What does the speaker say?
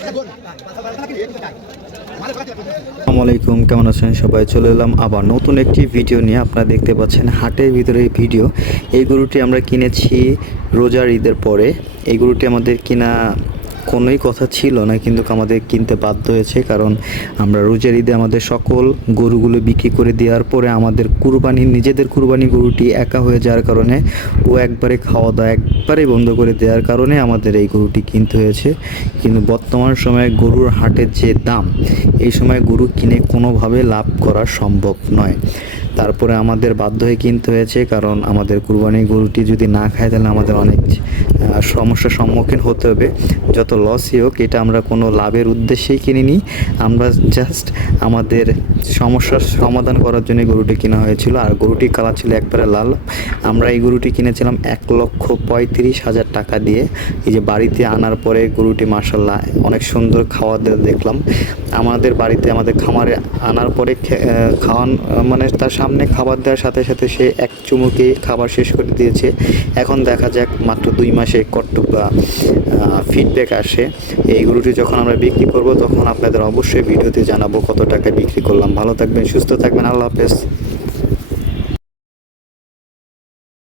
আসসালামু আলাইকুম, কেমন আছেন সবাই? চলে এলাম আবার নতুন একটি ভিডিও নিয়ে। আপনারা দেখতে পাচ্ছেন হাটের ভিতরে ভিডিও। এই গরুটি আমরা কিনেছি রোজার ঈদের পরে। এই গরুটি আমাদের কিনা কোনোই কথা ছিল না, কিন্তু আমাদের কিনতে বাধ্য হয়েছে, কারণ আমরা রোজার ঈদে আমাদের সকল গরুগুলো বিক্রি করে দেওয়ার পরে আমাদের নিজেদের কুরবানি গরুটি একা হয়ে যাওয়ার কারণে ও একবারে খাওয়া দাওয়া একবারে বন্ধ করে দেওয়ার কারণে আমাদের এই গরুটি কিনতে হয়েছে। কিন্তু বর্তমান সময়ে গরুর হাটের যে দাম, এই সময় গরু কিনে কোনোভাবে লাভ করা সম্ভব নয়। তারপরে আমাদের বাধ্য হয়ে কিনতে হয়েছে, কারণ আমাদের কুরবানি গরুটি যদি না খায় তাহলে আমাদের অনেক সমস্যার সম্মুখীন হতে হবে। যত লসই হোক, এটা আমরা কোনো লাভের উদ্দেশ্যেই কিনিনি, আমরা জাস্ট আমাদের সমস্যার সমাধান করার জন্য গরুটি কেনা হয়েছিল। আর গরুটির কালার ছিল একবারে লাল। আমরা এই গরুটি কিনেছিলাম 1,35,000 টাকা দিয়ে। এই যে বাড়িতে আনার পরে গরুটি মাশাআল্লাহ অনেক সুন্দর খাওয়া দেখলাম। আমাদের বাড়িতে আমাদের খামারে আনার পরে খাওয়ান মানে তার সামনে খাবার দেওয়ার সাথে সাথে সে এক চুমুকে খাবার শেষ করে দিয়েছে। এখন দেখা যাক মাত্র 2 মাসে কতটুকু ফিডব্যাক আসে। এই গরুটি যখন আমরা বিক্রি করব তখন আপনাদের অবশ্যই ভিডিওতে জানাবো কত টাকা বিক্রি করলাম। ভালো থাকবেন, সুস্থ থাকবেন, আল্লাহ হাফেজ।